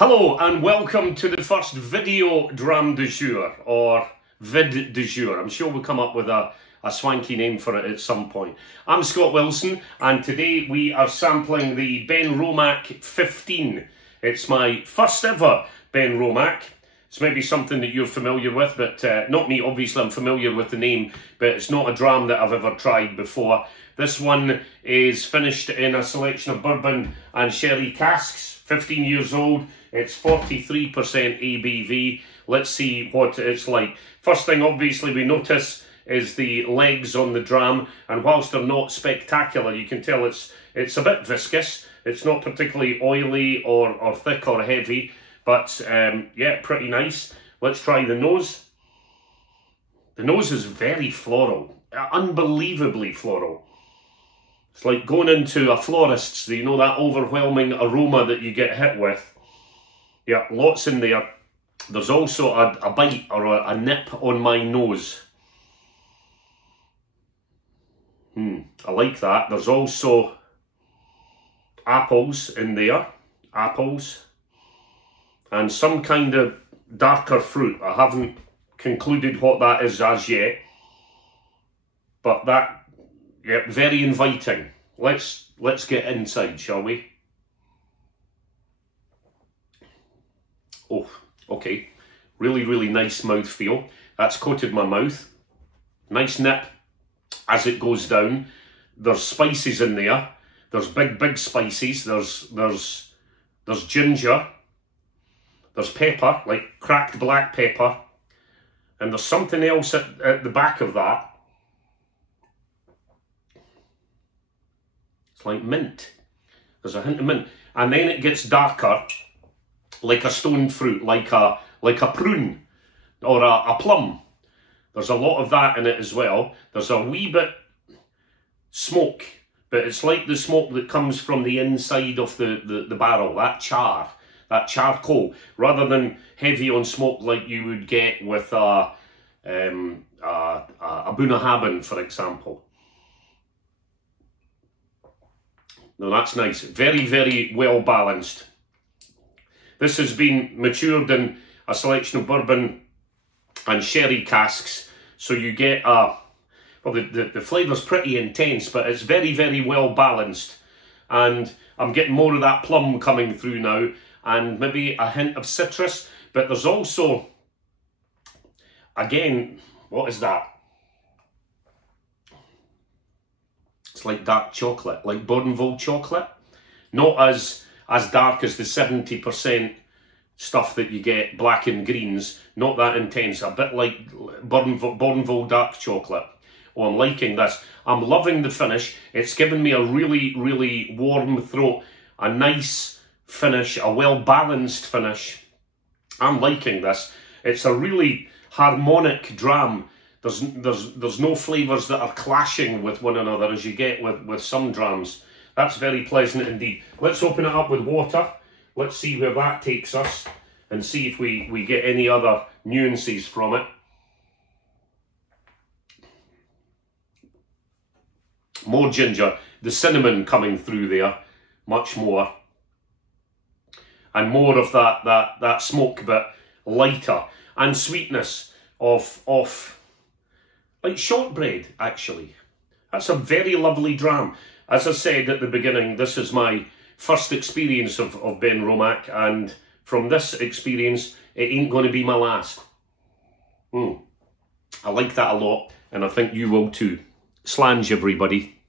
Hello and welcome to the first video Dram Du jour, or vid du jour. I'm sure we'll come up with a swanky name for it at some point. I'm Scott Wilson and today we are sampling the Benromach 15. It's my first ever Benromach. It's maybe something that you're familiar with, but not me. Obviously I'm familiar with the name, but it's not a dram that I've ever tried before. This one is finished in a selection of bourbon and sherry casks, 15 years old. It's 43% ABV. Let's see what it's like. First thing obviously we notice is the legs on the dram, and whilst they're not spectacular, you can tell it's a bit viscous. It's not particularly oily or thick or heavy, but yeah, pretty nice. Let's try the nose. The nose is very floral, unbelievably floral. It's like going into a florist's, you know, that overwhelming aroma that you get hit with. Yeah, lots in there. There's also a bite or a nip on my nose. I like that. There's also apples in there. Apples. And some kind of darker fruit. I haven't concluded what that is as yet. But that, yeah, very inviting. Let's get inside, shall we? Oh, okay. Really, really nice mouthfeel. That's coated my mouth. Nice nip as it goes down. There's spices in there. There's big spices. There's ginger. There's pepper, like cracked black pepper. And there's something else at the back of that. It's like mint. There's a hint of mint. And then it gets darker, like a stone fruit, like a prune or a plum. There's a lot of that in it as well. There's a wee bit smoke, but it's like the smoke that comes from the inside of the barrel, that charcoal, rather than heavy on smoke like you would get with a Bunnahabhain, for example. Now that's nice. Very, very well balanced. This has been matured in a selection of bourbon and sherry casks, so you get well, the flavour's pretty intense, but it's very, very well balanced. And I'm getting more of that plum coming through now, and maybe a hint of citrus, but there's also, again, what is that? It's like dark chocolate, like Bournville chocolate. Not as dark as the 70% stuff that you get, black and greens, not that intense, a bit like Bournville dark chocolate. Oh, I'm liking this. I'm loving the finish. It's given me a really, really warm throat, a nice finish, a well-balanced finish. I'm liking this. It's a really harmonic dram. There's no flavours that are clashing with one another as you get with some drams. That's very pleasant indeed. Let's open it up with water. Let's see where that takes us and see if we get any other nuances from it. More ginger. The cinnamon coming through there. Much more. And more of that smoke, but lighter. And sweetness of like shortbread, actually. That's a very lovely dram. As I said at the beginning, this is my first experience of Benromach, and from this experience, it ain't going to be my last. I like that a lot, and I think you will too. Slange, everybody.